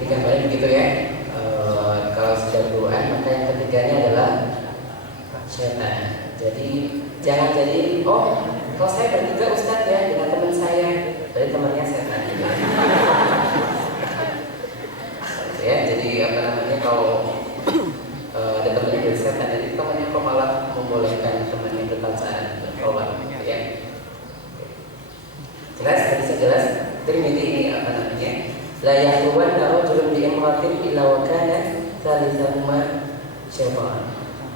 Jadi gambarnya begitu ya. Kalau sudah berduaan maka yang ketiganya adalah setan. Jadi jangan jadi kalau saya bertiga Ustadz ya dengan teman saya, dari temannya setan. Ya, jadi apa namanya kalau ada temannya dari setan, jadi temannya kok malah membolehkan temannya berpacaran, berkawan, ya. Jelas, bisa jelas. Tirmidzi ini apa namanya? La yahruwan rajulun bi imratin illa wa kana thalithahuma syaitan.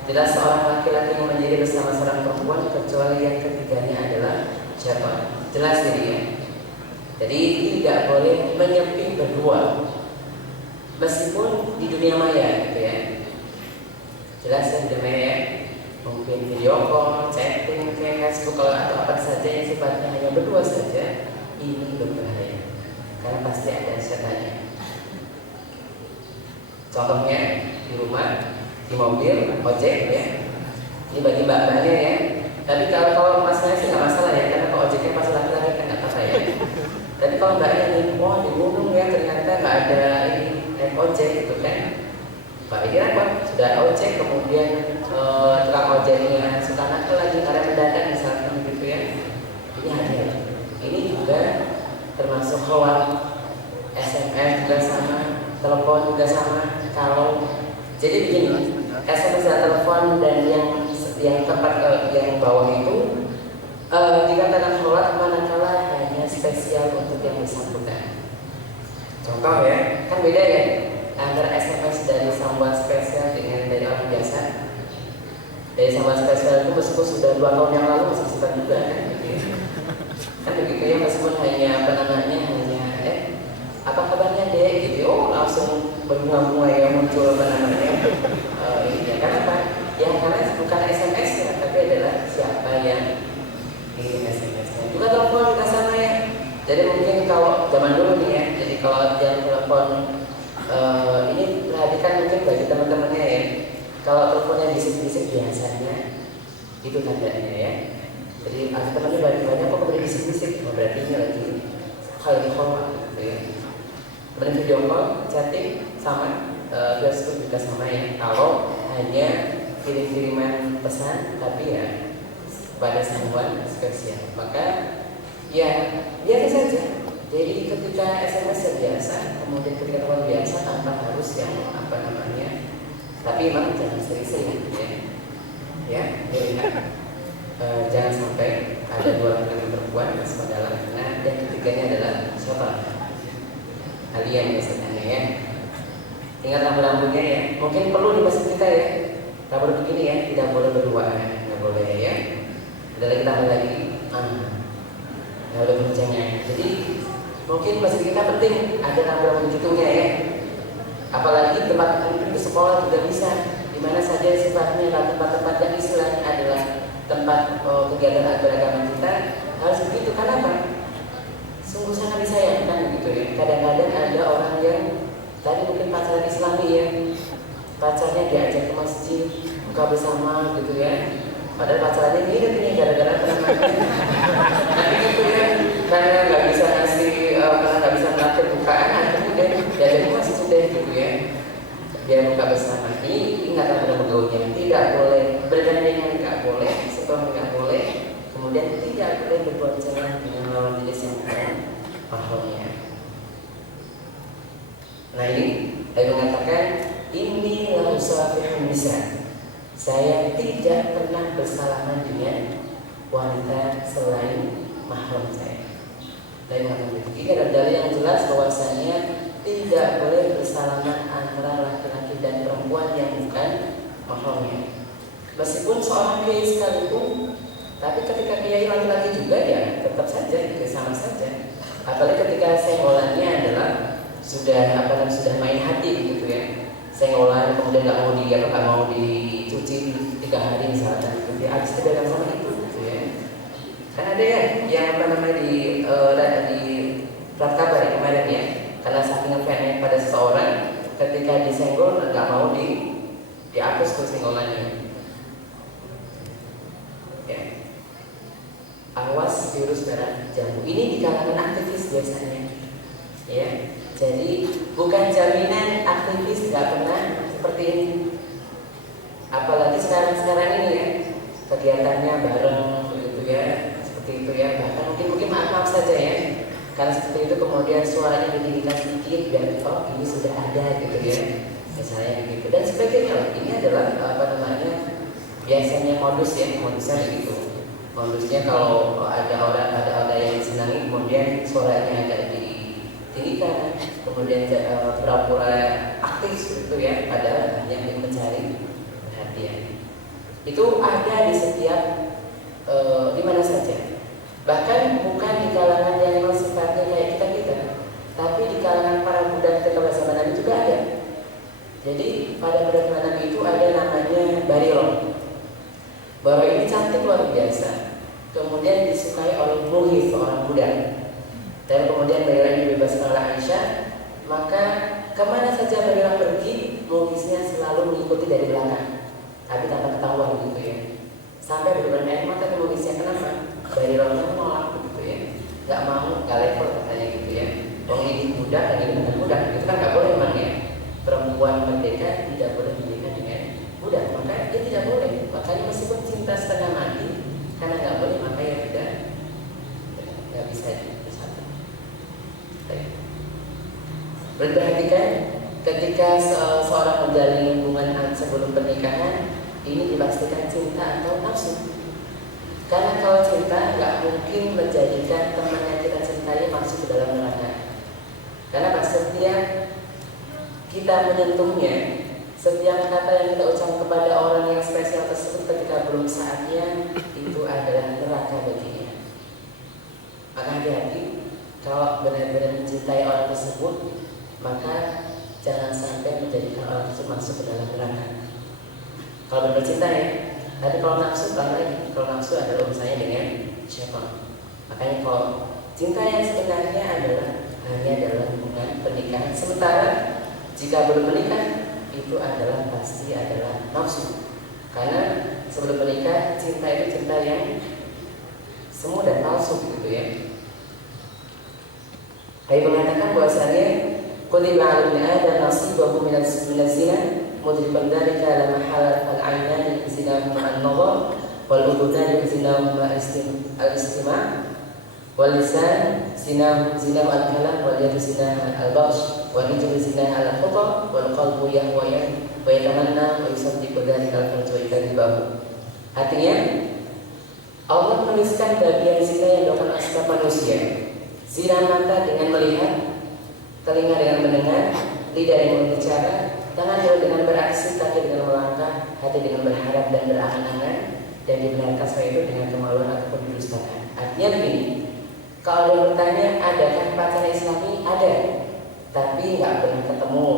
Tidak seorang laki-laki yang menjadi bersama seorang perempuan kecuali yang ketiganya adalah syaitan. Jelas ini ya. Jadi tidak boleh menyepi berdua meskipun di dunia maya gitu ya. Jelas ya, di dunia maya mungkin video call, chatting, kayak Facebook atau apa saja yang sifatnya hanya berdua saja, ini berbahaya karena pasti ada setannya. Contohnya di rumah, di mobil, ojek ya. Ini bagi mbak-mbaknya ya. Tapi kalau masnya sih nggak masalah ya, karena kalau ojeknya pasti laki-laki kan nggak apa-apa ya. Tapi kalau mbaknya nih, wah di gunung ya ternyata nggak ada ini naik ojek gitu kan. Pak ini apa? Sudah ojek kemudian tukang ojeknya suka nakal lagi karena mendadak misalkan gitu ya. Ini hati-hati. Ini juga termasuk hoax, SMS juga sama, telepon juga sama. Kalau jadi begini, SMS dan telepon dan yang tempat yang bawah itu dikatakan hoax manakala hanya spesial untuk yang bersangkutan. Contoh ya, kan beda ya antara SMS dari sambungan spesial dengan dari orang biasa. Dari sambungan spesial itu meskipun sudah 2 tahun yang lalu masih simpan juga kan gitu ya. Kan begitu ya, meskipun hanya apa namanya hanya apa kabarnya dek gitu, langsung berbunga-bunga ya muncul apa namanya ini ya. Kenapa? Ya karena bukan SMS ya, tapi adalah siapa yang kirim SMS-nya. Juga telepon kita sama ya. Jadi mungkin kalau zaman dulu nih ya, jadi kalau yang telepon ini perhatikan mungkin bagi teman-temannya ya. Kalau teleponnya bisik-bisik biasanya itu tandanya ya. Jadi ada temannya banyak kok kemudian bisik-bisik, berarti ini lagi hal yang hormat gitu ya. Kemudian video call, chatting sama, Facebook juga sama ya. Kalau hanya kirim-kiriman pesan tapi ya pada sambungan spesial, maka ya biasa saja. Jadi ketika SMS ya biasa, kemudian ketika telepon biasa tanpa harus yang apa namanya. Tapi memang jangan sering-sering ya. Jadi jangan sampai ada 2 laki-laki perempuan masuk ke dalam. Nah, dan ketiganya adalah syaitan. Kalian biasanya ya. Ingat lampu-lampunya ya. Mungkin perlu di masjid kita ya. Lampu begini ya, tidak boleh berduaan, nggak boleh ya. Ada lagi tambah lagi. Nggak boleh bercengang. Jadi mungkin masjid kita penting ada lampu-lampu begitunya ya. Apalagi tempat di sekolah juga bisa. Di mana saja sifatnya tempat-tempat yang istilahnya adalah tempat kegiatan beragama kita harus begitu. Kenapa? Sungguh sangat disayangkan begitu ya. Kadang-kadang ada orang yang tadi mungkin pacaran Islami ya, pacarnya diajak ke masjid buka bersama gitu ya. Padahal pacarannya ini gara-gara penamanya. Nanti gitu ya, karena nggak bisa ngasih, karena nggak bisa mengatur bukaan, kemudian diajak ke masjid sudah gitu ya. Dia buka bersama. Ini ingat pada pegawainya, tidak boleh bergandengan, nggak boleh, setelah nggak boleh. Kemudian tidak boleh berbuat jalan dengan lawan jenis yang bukan mahramnya. Nah ini saya mengatakan ini la usafihun nisa. Saya tidak pernah bersalaman dengan wanita selain mahram saya. Dari mahram itu. Ini adalah dalil yang jelas bahwasanya tidak boleh bersalaman antara laki-laki dan perempuan yang bukan mahramnya. Meskipun seorang kiai sekalipun, tapi ketika kiai laki-laki juga ya tetap saja itu sama saja. Apalagi ketika senggolannya adalah sudah main hati gitu ya. Senggolan kemudian nggak mau dicuci 3 hari misalnya. Jadi habis itu dagang sama itu gitu ya. Kan ada ya yang di plat kabar kemarin ya. Karena saking ngefans pada seseorang, ketika disenggol nggak mau dihapus tuh senggolannya. Ya. Awas virus merah jambu. Ini di kalangan aktivis biasanya. Ya. Jadi bukan jaminan ini. Apalagi sekarang ini ya, kegiatannya bareng begitu ya, seperti itu ya. Bahkan mungkin maaf saja ya, karena seperti itu kemudian suaranya ditinggikan sedikit biar oh ini sudah ada gitu ya, misalnya gitu dan sebagainya. Ini adalah biasanya modusnya begitu. Modusnya kalau ada orang yang disenangi kemudian suaranya agak ditinggikan, kemudian pura-pura aktif gitu ya, padahal hanya ingin mencari perhatian. Itu ada di setiap di mana saja. Bahkan bukan di kalangan yang memang sifatnya kayak kita, tapi di kalangan para budak ketika zaman Nabi juga ada. Jadi pada budak Nabi itu ada namanya Barirah. Bahwa ini cantik luar biasa, kemudian disukai oleh Mughith, seorang budak. Dan kemudian Barirah ini dibebaskan oleh Aisyah. Maka kemana saja Barirah pergi, Mughithnya selalu mengikuti dari belakang, tapi tanpa ketahuan gitu ya. Sampai benar-benar air mata ke Mughithnya. Kenapa? Barirahnya menolak gitu ya, nggak mau, nggak level katanya gitu ya. Wong ini budak dan ini bukan budak, itu kan nggak boleh memang ya. Perempuan merdeka tidak boleh menikah dengan budak, maka dia tidak boleh. Makanya meskipun cinta setengah mati, karena nggak boleh maka ya tidak, nggak bisa bersatu. Perhatikan ketika seorang menjalin hubungan sebelum pernikahan, ini dipastikan cinta atau nafsu. Karena kalau cinta nggak mungkin menjadikan teman yang kita cintai masuk ke dalam neraka. Karena setiap kita menyentuhnya, setiap kata yang kita ucapkan kepada orang yang spesial tersebut ketika belum saatnya, itu adalah neraka baginya. Maka hati-hati, kalau benar-benar mencintai orang tersebut, maka jangan sampai menjadikan orang tersebut masuk ke dalam neraka. Kalau benar cinta ya. Tapi kalau nafsu lagi, kalau nafsu adalah urusannya dengan syaitan. Makanya kalau cinta yang sebenarnya hanya dalam hubungan pernikahan. Sementara jika belum menikah, itu pasti adalah nafsu. Karena sebelum menikah, cinta itu cinta yang semu dan palsu gitu ya. Ayat mengatakan bahwasannya kutiba 'alal adam nasibahu min az-zina mudrikan dzalika la mahala al-'ainani zinahuma an-nazar wal udhunani zinahuma al-istima' wal lisan zinah al-kalam wal yadu zinah al-batsh wal rijlu zinah al-khata wal qalbu yahwa wa yatamanna wa yusaddiqu dzalika al-farju wa yakdzibahu. Artinya Allah menuliskan bagian zina yang dilakukan oleh setiap manusia. Zina mata dengan melihat, telinga dengan mendengar, lidah dengan berbicara, tangan dengan beraksi, kaki dengan melangkah, hati dengan berharap dan berangan-angan, dan dibenarkan semua itu dengan kemaluan ataupun kedustaan. Artinya begini, kalau ada bertanya, adakah pacaran Islami? Ada, tapi nggak pernah ketemu,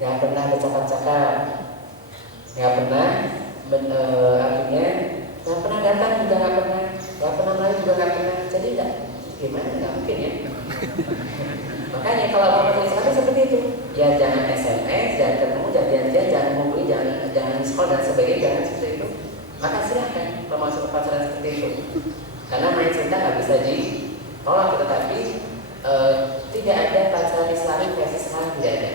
nggak pernah bercakap-cakap, nggak pernah, artinya nggak pernah datang juga nggak pernah melayu juga nggak pernah. Jadi gimana? Nggak mungkin ya. Makanya kalau orang Islam seperti itu, ya jangan SMS, jangan ketemu, jangan janjian, jangan hubungi, jangan sekolah dan sebagainya, jangan seperti itu. Maka silahkan kalau masuk ke pacaran seperti itu. Karena main cinta nggak bisa ditolak, tetapi tidak ada pacaran Islami versi sekarang, tidak ada.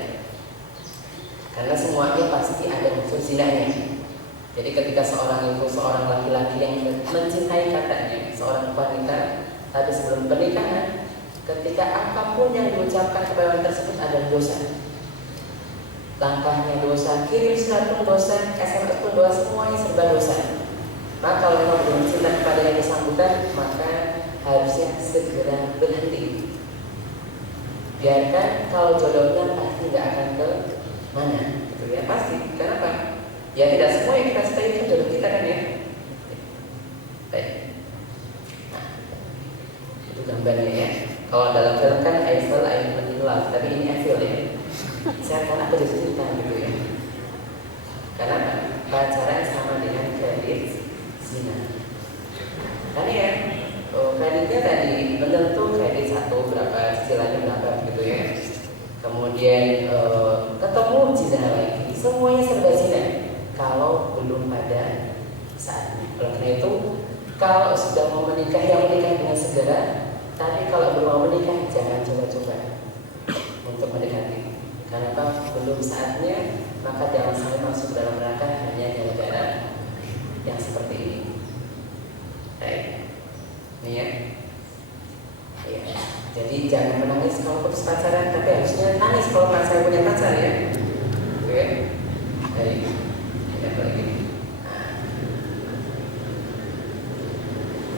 Karena semuanya pasti ada unsur zinanya. Jadi ketika seorang laki-laki yang mencintai katanya seorang wanita, tapi sebelum pernikahan, ketika apapun yang diucapkan kepada wanita tersebut adalah dosa. Langkahnya dosa, kirim surat pun dosa, SMS pun dosa, semuanya serba dosa. Maka kalau memang belum cinta kepada yang bersangkutan, maka harusnya segera berhenti. Biarkan kalau jodohnya pasti nggak akan ke mana, gitu ya, pasti. Kenapa? Ya tidak semua yang kita stay itu jodoh kita kan ya. Baik. Nah, itu gambarnya ya. Kalau dalam film kan Eiffel, love, tapi ini Eiffel ya. Saya akan aku jadi cerita gitu ya. Karena pacaran sama dengan kredit zina. Karena ya, kreditnya tadi menentu kredit satu berapa, cicilannya berapa gitu ya. Kemudian ketemu zina lagi, semuanya serba zina. Kalau belum pada saatnya. Oleh karena itu, kalau sudah mau menikah, yang menikah dengan segera. Tapi kalau belum mau menikah, jangan coba-coba untuk mendekati. Karena belum saatnya, maka jangan sampai masuk dalam neraka hanya gara-gara yang seperti ini. Baik, ini ya. Ya. Jadi jangan menangis kalau putus pacaran, tapi harusnya nangis kalau pacar punya pacar ya. Oke. Baik. Ini apa lagi? Nah.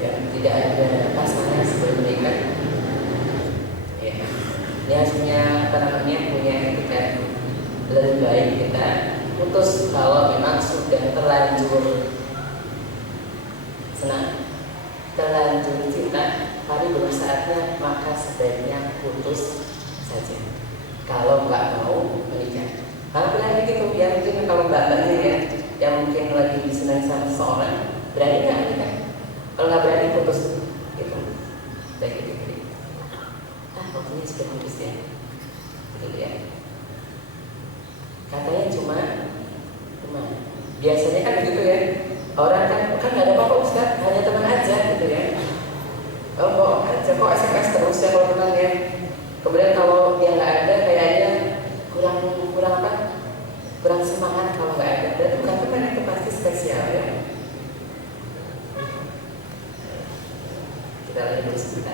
Ya, tidak ada pasangan sebelum menikah. Ya. Dia harusnya apa namanya punya etikat. Lebih baik kita putus kalau memang sudah terlanjur senang, terlanjur cinta, tapi belum saatnya, maka sebaiknya putus saja. Kalau nggak mau menikah, kalau berani gitu, ya mungkin kalau mbak-mbaknya ya, yang mungkin lagi disenangi sama seseorang, berani nggak menikah? Kalau nggak berani putus, gitu. Baik gitu. Waktunya sudah habis ya, gitu ya. Katanya cuma biasanya kan begitu ya, orang kan nggak ada apa-apa Ustaz, hanya teman aja gitu ya. Oh kok aja kok SMS terus ya kalau teman ya. Kemudian kalau dia nggak ada kayaknya kurang apa? Kurang semangat kalau nggak ada. Dan bukan teman itu pasti spesial ya. Kita lihat dulu sebentar.